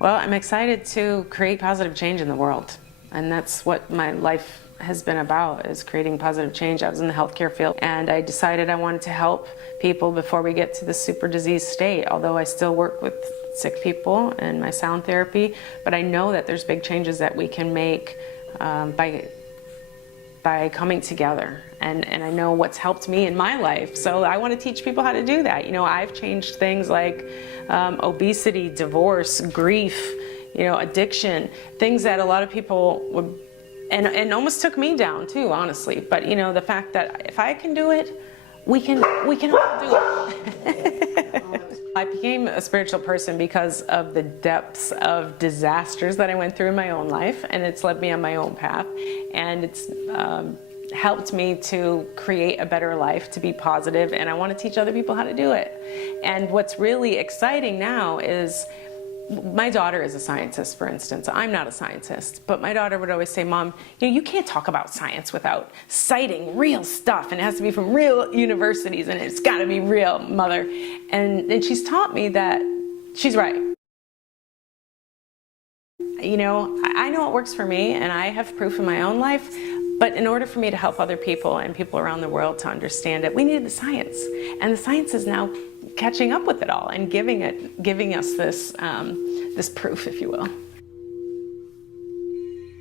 Well, I'm excited to create positive change in the world. And that's what my life has been about, is creating positive change. I was in the healthcare field and I decided I wanted to help people before we get to the super disease state, although I still work with sick people in my sound therapy. But I know that there's big changes that we can make by coming together. And I know what's helped me in my life. So I want to teach people how to do that. You know, I've changed things like obesity, divorce, grief, you know, addiction, things that a lot of people would, and almost took me down too, honestly. But you know, the fact that if I can do it, we can all do it. I became a spiritual person because of the depths of disasters that I went through in my own life, and it's led me on my own path, and it's helped me to create a better life, to be positive, and I want to teach other people how to do it. And what's really exciting now is, my daughter is a scientist, for instance. I'm not a scientist, but my daughter would always say, Mom, you know, you can't talk about science without citing real stuff, and it has to be from real universities, and it's got to be real, Mother. And she's taught me that she's right. You know, I know what works for me, and I have proof in my own life, but in order for me to help other people and people around the world to understand it, we needed the science. And the science is now catching up with it all and giving us this, this proof, if you will.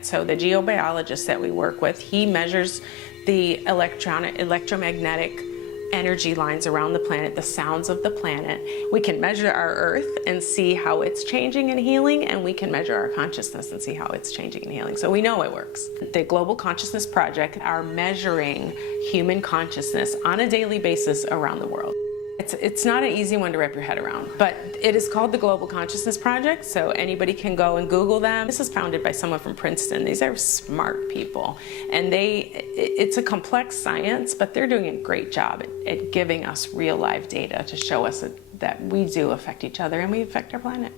So the geobiologist that we work with, he measures the electromagnetic energy lines around the planet, the sounds of the planet. We can measure our Earth and see how it's changing and healing, and we can measure our consciousness and see how it's changing and healing. So we know it works. The Global Consciousness Project are measuring human consciousness on a daily basis around the world. It's not an easy one to wrap your head around, but it is called the Global Consciousness Project, so anybody can go and Google them. This is founded by someone from Princeton. These are smart people, and it's a complex science, but they're doing a great job at giving us real live data to show us that we do affect each other and we affect our planet.